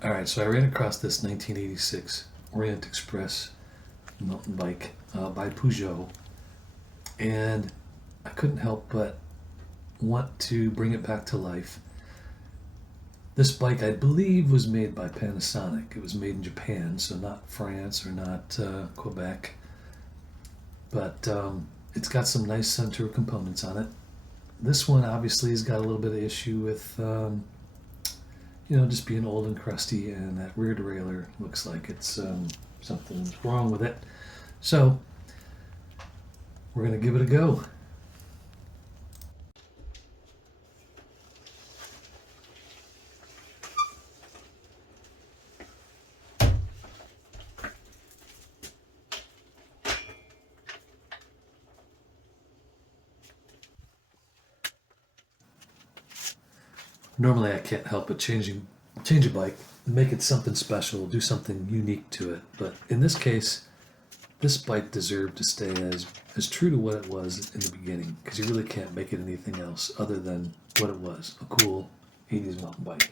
All right, so I ran across this 1986 Orient Express mountain bike by Peugeot, and I couldn't help but want to bring it back to life. This bike, I believe, was made by Panasonic. It was made in Japan, so not France or not Quebec, but it's got some nice center components on it. This one obviously has got a little bit of issue with just being old and crusty, and that rear derailleur looks like it's something's wrong with it. So we're gonna give it a go. Normally, I can't help but change a bike, make it something special, do something unique to it. But in this case, this bike deserved to stay as true to what it was in the beginning, because you really can't make it anything else other than what it was, a cool 80s mountain bike.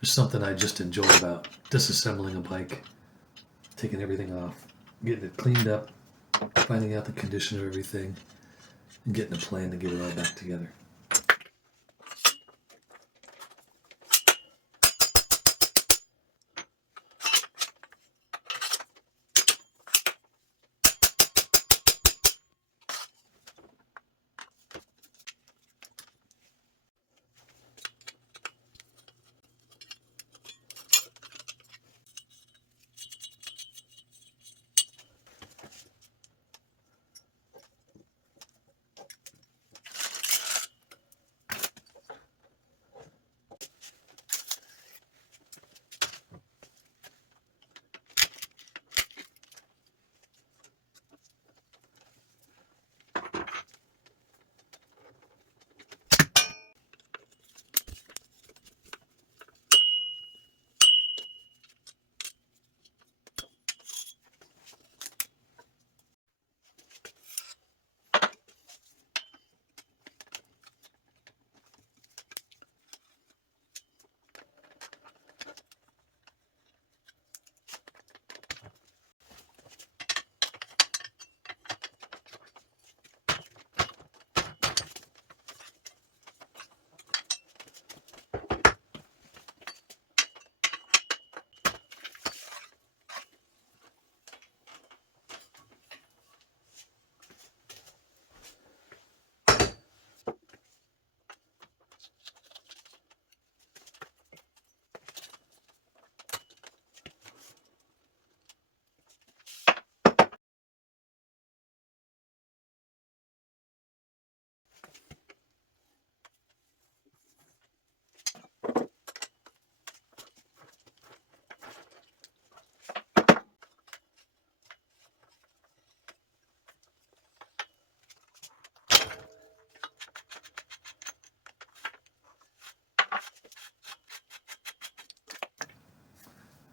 There's something I just enjoy about disassembling a bike, taking everything off, getting it cleaned up, finding out the condition of everything, and getting a plan to get it all back together.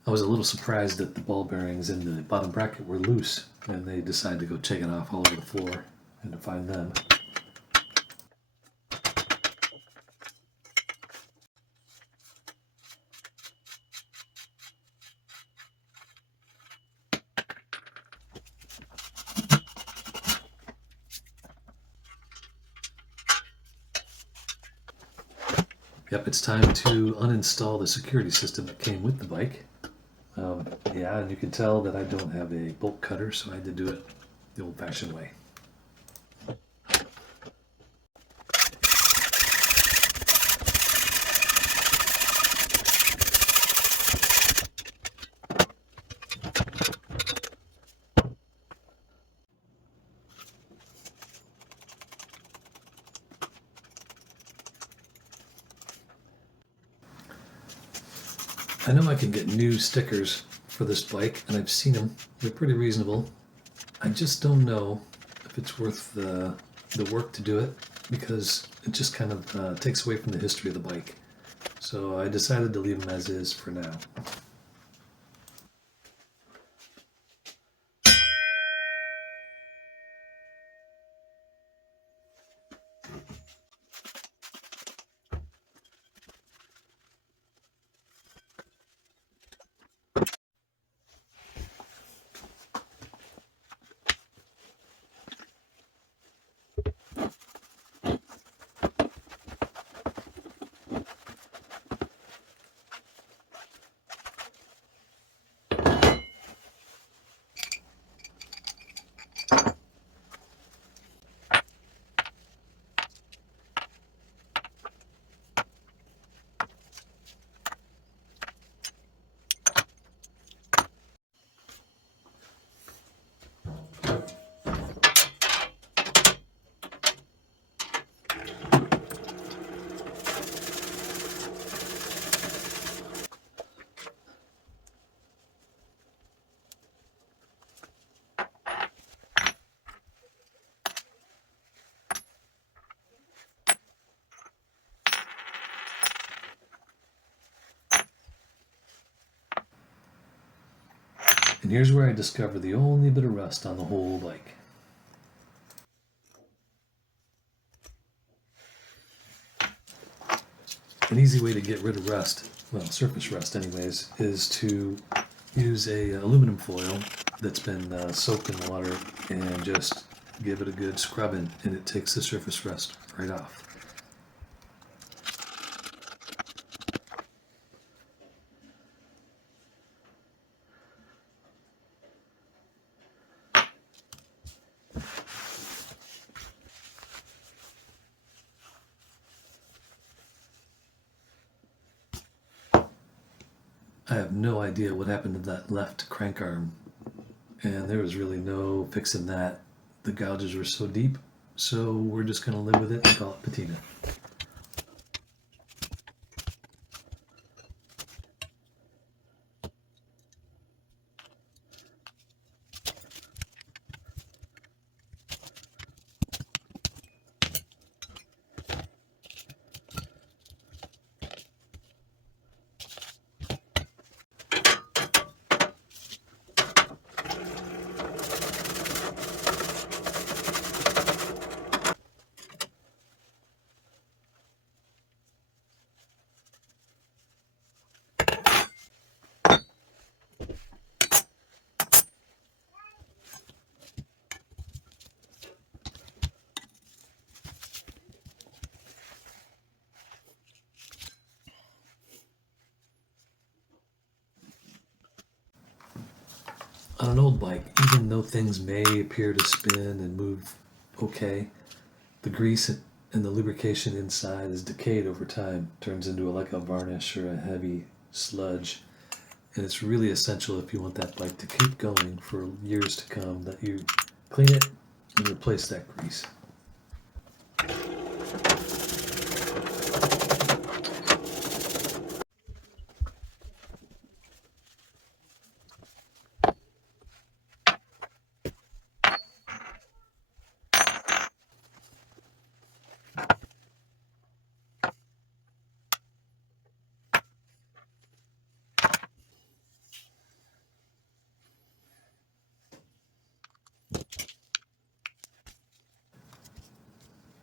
I was a little surprised that the ball bearings in the bottom bracket were loose, and they decided to go checking off all over the floor and to find them. Yep, it's time to uninstall the security system that came with the bike. Yeah, and you can tell that I don't have a bolt cutter, so I had to do it the old-fashioned way. I know I can get new stickers for this bike, and I've seen them. They're pretty reasonable. I just don't know if it's worth the work to do it, because it just kind of takes away from the history of the bike. So I decided to leave them as is for now. And here's where I discover the only bit of rust on the whole bike. An easy way to get rid of rust, well, surface rust anyways, is to use a aluminum foil that's been soaked in water and just give it a good scrubbing, and it takes the surface rust right off. I have no idea what happened to that left crank arm, and there was really no fixing that. The gouges were so deep, so we're just going to live with it and call it patina. On an old bike, even though things may appear to spin and move okay, the grease and the lubrication inside is decayed over time, turns into like a varnish or a heavy sludge. And it's really essential, if you want that bike to keep going for years to come, that you clean it and replace that grease.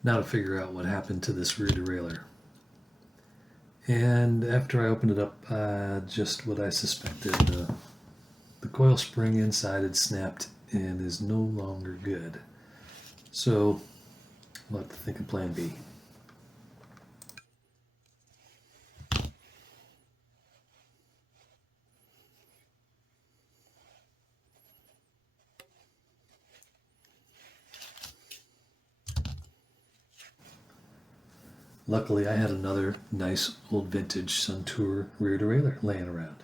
Now to figure out what happened to this rear derailleur. And after I opened it up, just what I suspected. The coil spring inside had snapped and is no longer good. So we'll have to think of plan B. Luckily, I had another nice old vintage Suntour rear derailleur laying around.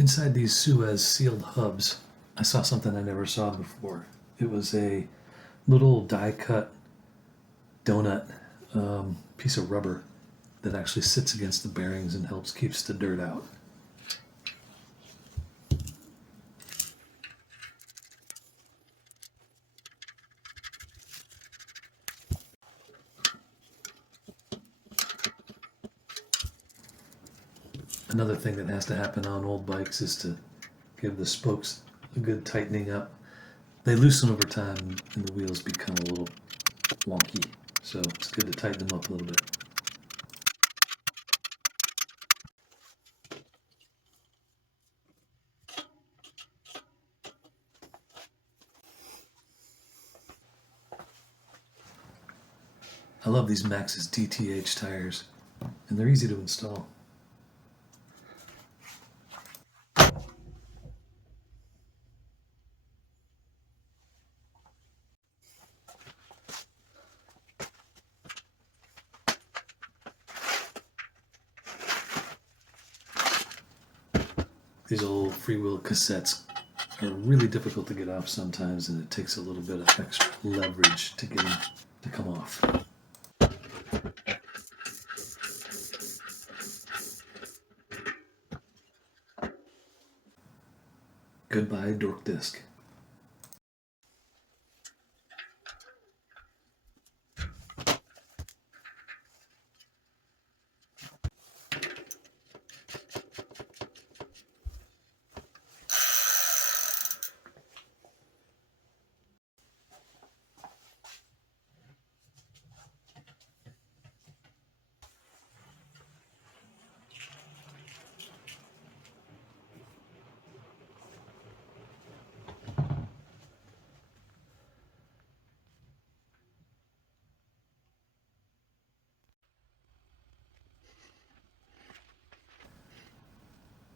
Inside these Suez sealed hubs, I saw something I never saw before. It was a little die cut donut piece of rubber that actually sits against the bearings and helps keeps the dirt out. Another thing that has to happen on old bikes is to give the spokes a good tightening up. They loosen over time and the wheels become a little wonky, so it's good to tighten them up a little bit. I love these Maxxis DTH tires, and they're easy to install. These old freewheel cassettes are really difficult to get off sometimes, and it takes a little bit of extra leverage to get them to come off. Goodbye, dork disc.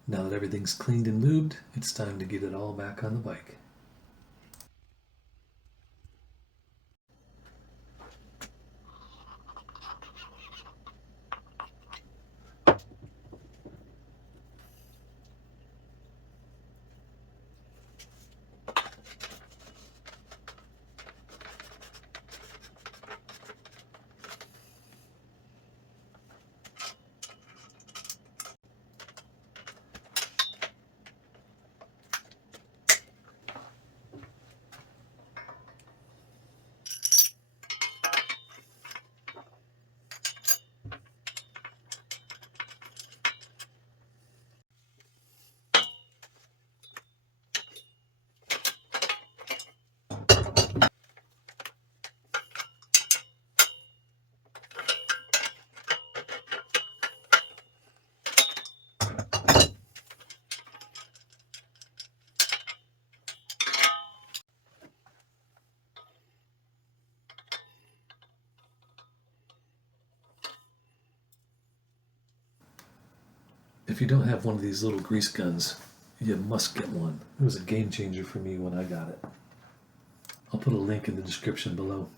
Now that everything's cleaned and lubed, it's time to get it all back on the bike. If you don't have one of these little grease guns, you must get one. It was a game changer for me when I got it. I'll put a link in the description below.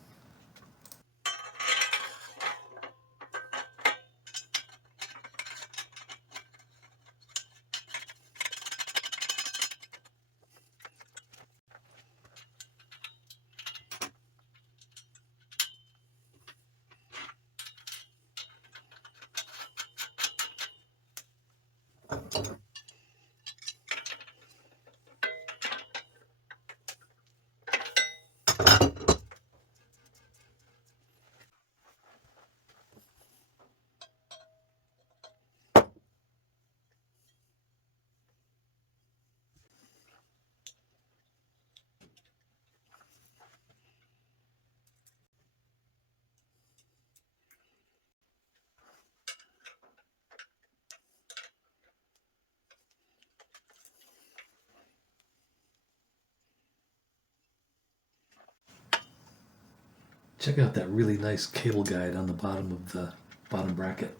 Check out that really nice cable guide on the bottom of the bottom bracket.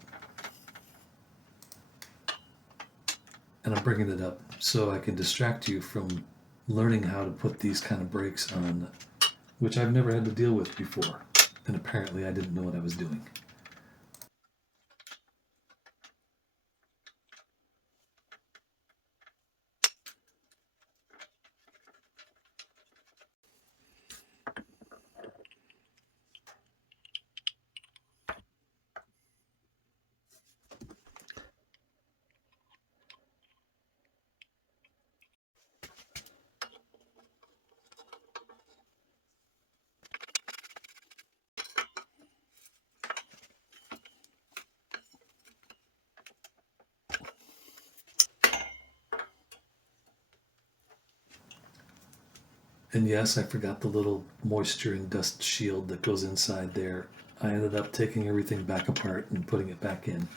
And I'm bringing it up so I can distract you from learning how to put these kind of brakes on, which I've never had to deal with before. And apparently I didn't know what I was doing. And yes, I forgot the little moisture and dust shield that goes inside there. I ended up taking everything back apart and putting it back in.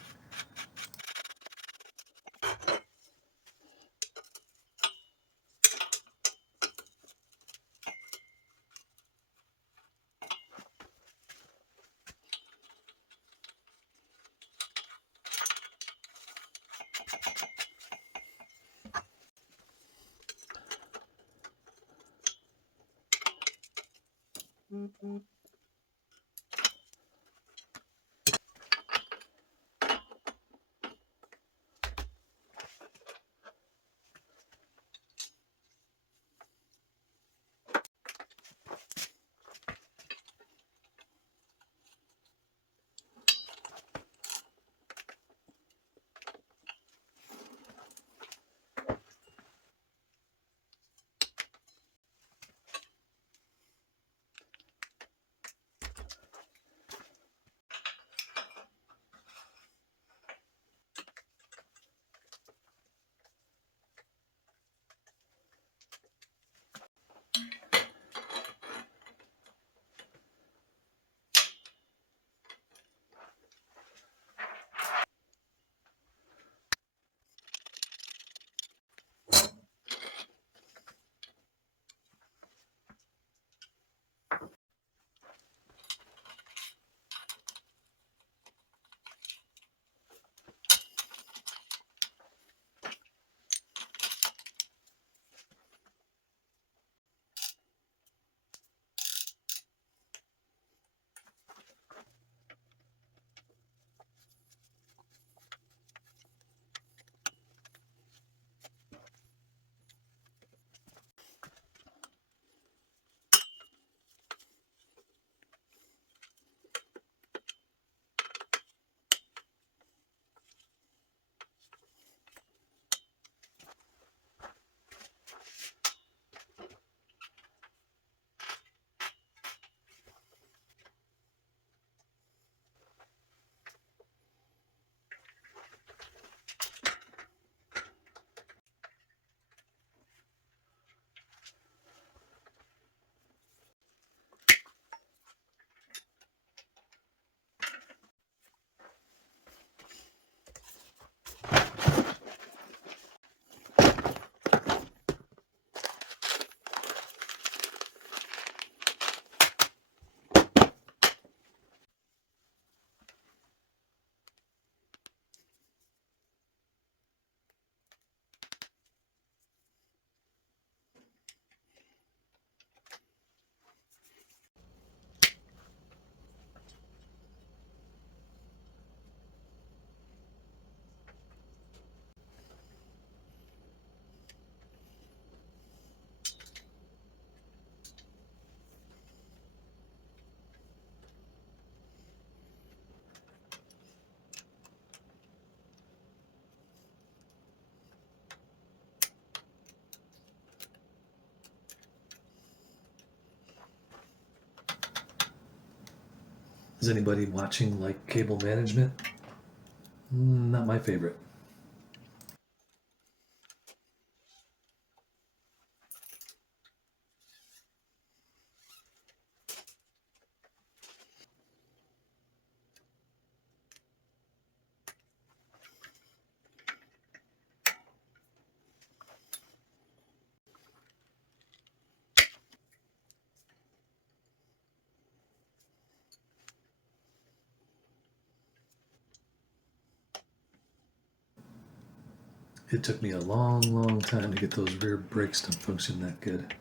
Is anybody watching like cable management? Not my favorite. It took me a long, long time to get those rear brakes to function that good.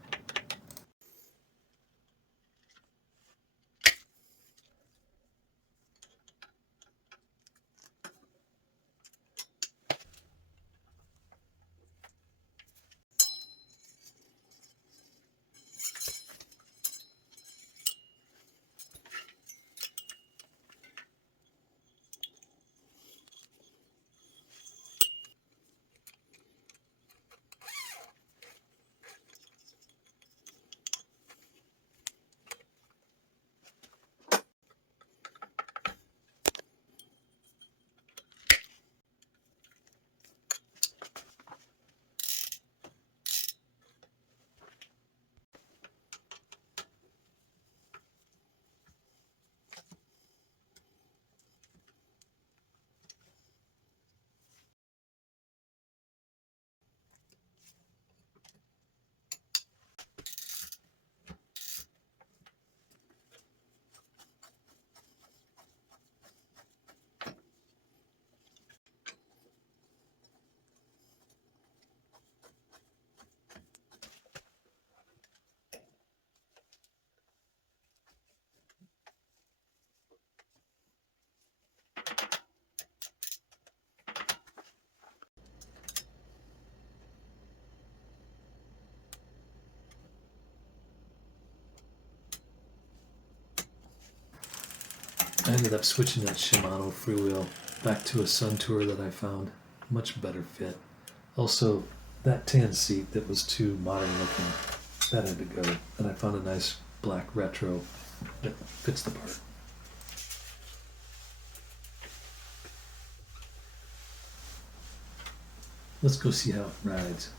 I ended up switching that Shimano freewheel back to a Sun Tour that I found much better fit. Also, that tan seat that was too modern looking, that had to go, and I found a nice black retro that fits the part. Let's go see how it rides.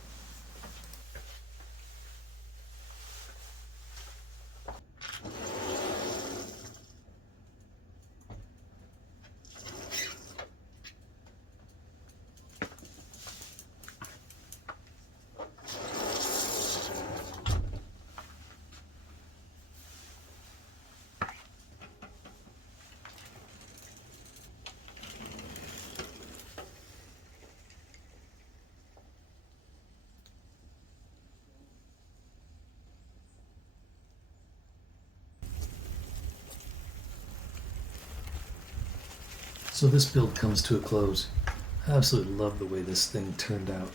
So this build comes to a close. I absolutely love the way this thing turned out.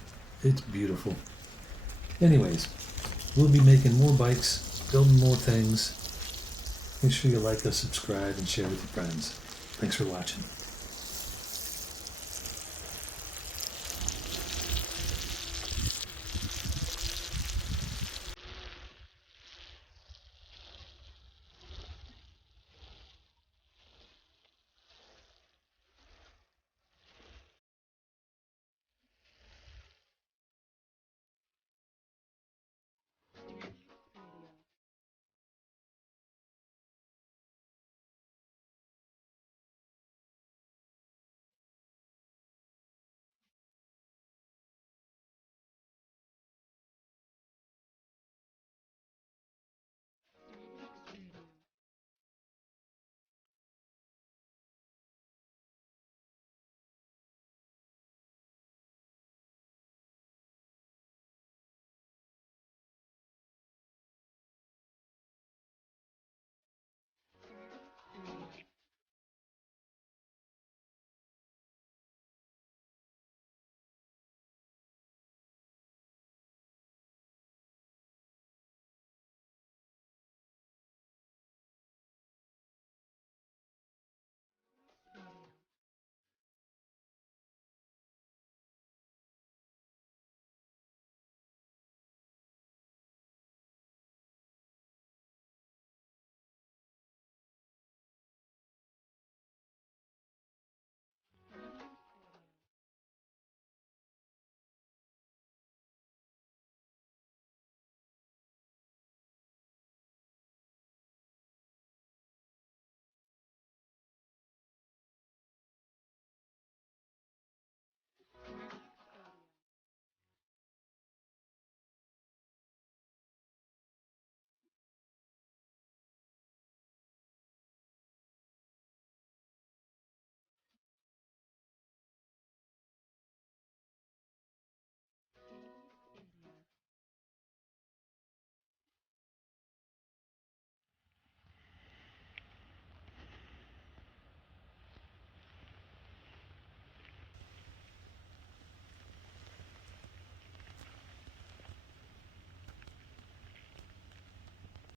It's beautiful. Anyways, we'll be making more bikes, building more things. Make sure you like us, subscribe, and share with your friends. Thanks for watching.